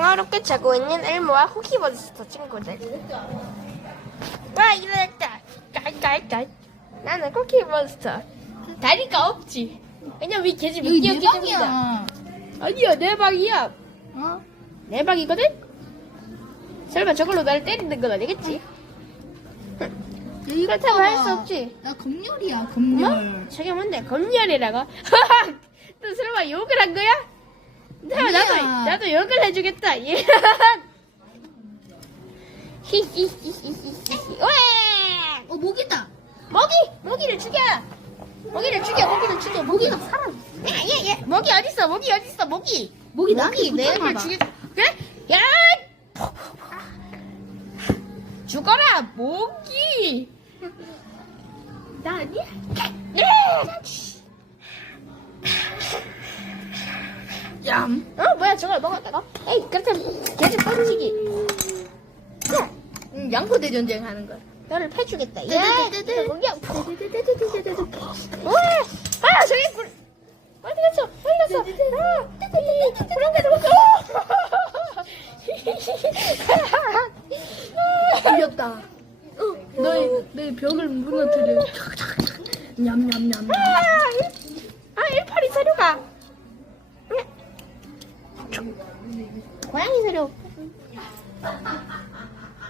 평화롭게 자고 있는 엘모와 호키버스터 친구들. 와 일어났다. 깔깔깔. 나는 호키버스터. 다리가 없지. 왜냐면 이 개집 여기 내 때문이다. 방이야. 아니야 내 방이야. 어? 내 방이거든? 설마 저걸로 나를 때리는 건 아니겠지? 야, 이거 그렇다고. 할 수 없지. 나 검열이야, 검열. 뭐? 저게 뭔데? 검열이라고? 또 설마 욕을 한 거야? 나도, 아니야. 나도 욕을 해주겠다. 예. 히히히히히히. 왜? 어, 모기다. 모기! 모기를 죽여! 모기를 죽여, 모기를 죽여. 모기가 살아. 야, 야, 야. 모기 어딨어? 모기 어딨어? 모기. 모기 모기 나한테 내 붙었나 입을 봐. 죽여. 그래? 야! 죽어라, 모기! 나 아니야? 예! 얌. 어, 뭐야, 저걸 먹었다가? 에이, 그렇다면, 뻥치기. 야, 응, 양포대 전쟁 하는 거야. 너를 패주겠다. 예! 공격! 아, 저기 불, 어디 갔어? 어디 갔어? 아, 불안 가져갔어! 어, 너의, 너의 벽을 무너뜨려. 냠냠냠. 아, 일- 아, 일파리 사료가. 고양이 사료.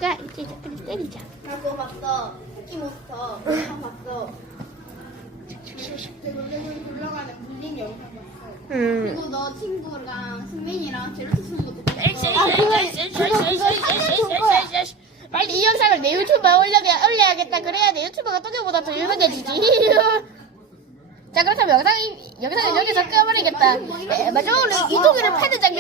자, 이제 저끼리 때리자. 나 그거 봤어. 쿠키몬스터. 영상 봤어. 대굴대굴 굴러가는 물린 영상 봤어. 음. 그리고 너 친구랑 승민이랑 제로투 쓰는 것도 봤어. 빨리 이 영상을 내 유튜브에 올려야, 올려야겠다. 그래야 내 유튜브가 또겨보다 더 유명해지지. 자, 그렇다면 영상이, 영상을 여기서 끊어버리겠다. 에, 마지막으로 이 동이를 패는 장면을.